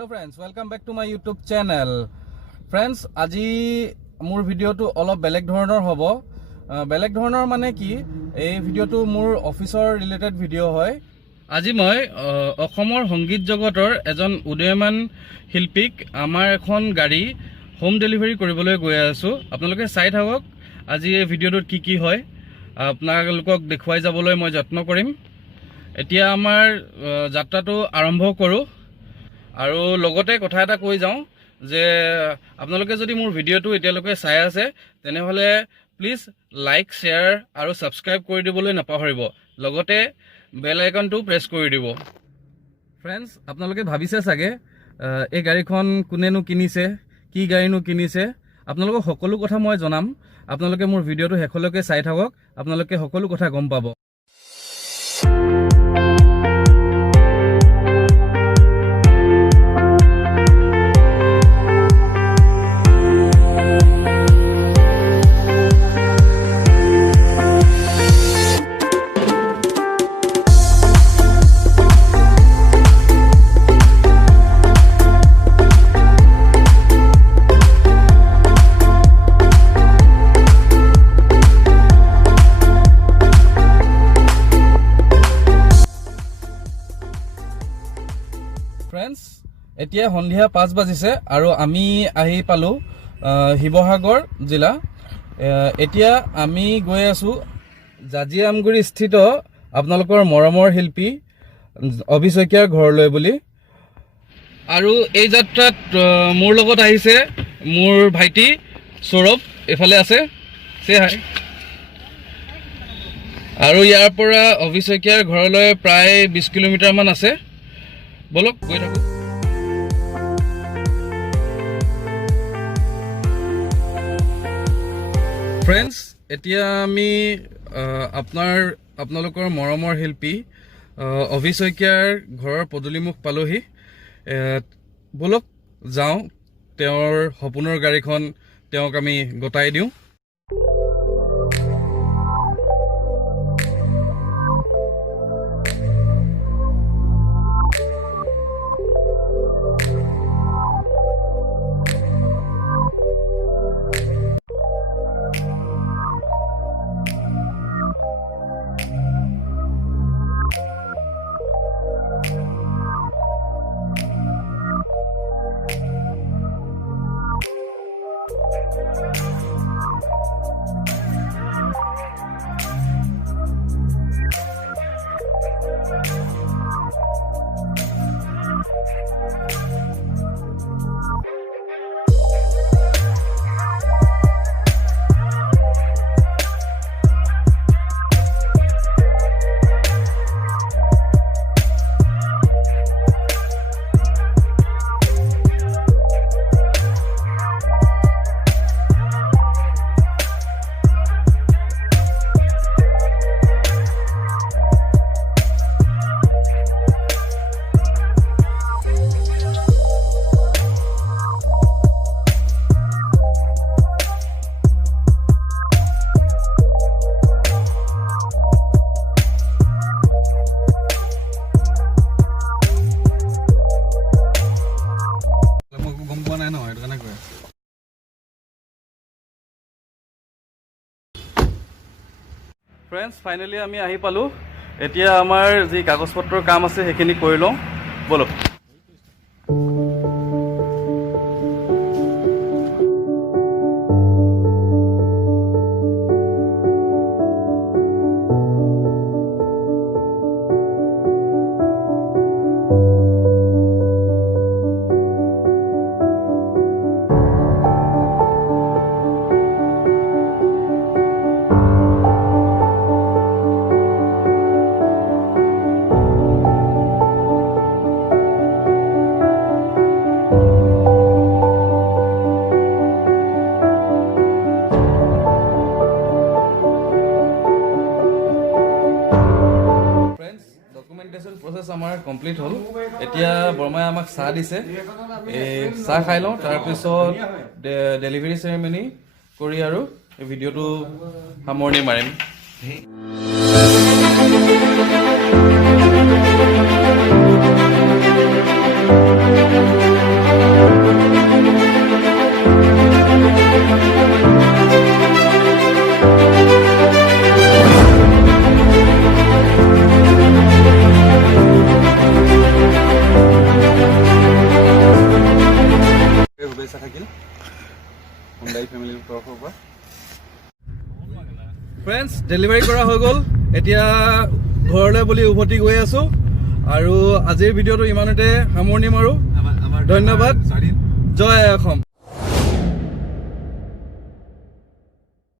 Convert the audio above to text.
Hello friends, welcome back to my YouTube channel. Friends, আজি মোৰ ভিডিওটো অলপ বেলেগ ধৰণৰ হ'ব। বেলেগ ধৰণৰ মানে কি এই ভিডিওটো মোৰ অফিচৰ ৰিলেটেড ভিডিও হয়। আজি মই অসমৰ সংগীত জগতৰ এজন উদয়মান শিল্পীক আমাৰ এখন গাড়ী হোম ডেলিভাৰী কৰিবলৈ গৈ আছো। আপোনালোকে চাই থাকক আজি এই ভিডিওটোত কি হয়। আপোনালোকক দেখুৱাই যাবলৈ মই যত্ন কৰিম। এতিয়া আমাৰ যাত্ৰাটো আৰম্ভ কৰোঁ। আৰু লগতে কথা এটা কৈ যাওঁ যে আপোনালোকে যদি মোৰ ভিডিওটো এতিয়ালৈকে চাই আছে তেনেহলে প্লিজ লাইক শেয়াৰ আৰু সাবস্ক্ৰাইব কৰি দিবলৈ নাপাহৰিব। লগতে বেল আইকনটো প্ৰেছ কৰি দিব। ফ্ৰেণ্ডছ, আপোনালোকে ভাবিছে চাগে এই গাড়ীখন কোনেনো কিনিছে, কি গাড়ীনো কিনিছে। আপোনালোকক সকলো কথা মই জনাম। আপোনালোকে মোৰ ভিডিওটো শেষলৈকে চাই থাকক, আপোনালোকে সকলো কথা গম পাব। ফ্ৰেণ্ডছ, এতিয়া সন্ধিয়া 5 বাজিছে আৰু আমি আহি পালোঁ শিৱসাগৰ জিলা। এতিয়া আমি গৈ আছোঁ জাজিৰামগুৰি স্থিত আপোনালোকৰ মৰমৰ শিল্পী অভি শইকীয়াৰ ঘৰলৈ বুলি। আৰু এই যাত্ৰাত মোৰ লগত আহিছে মোৰ ভাইটি সৌৰভ, এইফালে আছে, সে হাই। আৰু ইয়াৰ পৰা অভি শইকীয়াৰ ঘৰলৈ প্ৰায় 20 কিলোমিটাৰমান আছে। বলক গৈ থাকোঁ। ফ্ৰেণ্ডছ, এতিয়া আমি আপোনালোকৰ মৰমৰ শিল্পী অভি শইকীয়াৰ ঘৰৰ পদূলিমুখ পালোহি। বলক যাওঁ, তেওঁৰ সপোনৰ গাড়ীখন তেওঁক আমি গতাই দিওঁ। ফ্ৰেণ্ডছ, ফাইনেলি আমি আহি পালোঁ। এতিয়া আমাৰ যি কাগজ পত্ৰৰ কাম আছে সেইখিনি কৰি লওঁ। বলক। প্ৰচেছ আমাৰ কমপ্লিট হ'ল। এতিয়া বৰমাই আমাক চাহ দিছে, চাহ খাই লওঁ, তাৰপিছত ডেলিভাৰী চেৰেমনি কৰি আৰু এই ভিডিঅ'টো সামৰণি মাৰিম। ফ্ৰেণ্ডছ ডেলিভাৰী কৰা হৈ গ'ল এতিয়া ঘৰলৈ বুলি উভতি গৈ আছো আৰু আজিৰ ভিডিঅ'টো ইমানতে সামৰণি মাৰো ধন্যবাদ জয় অসম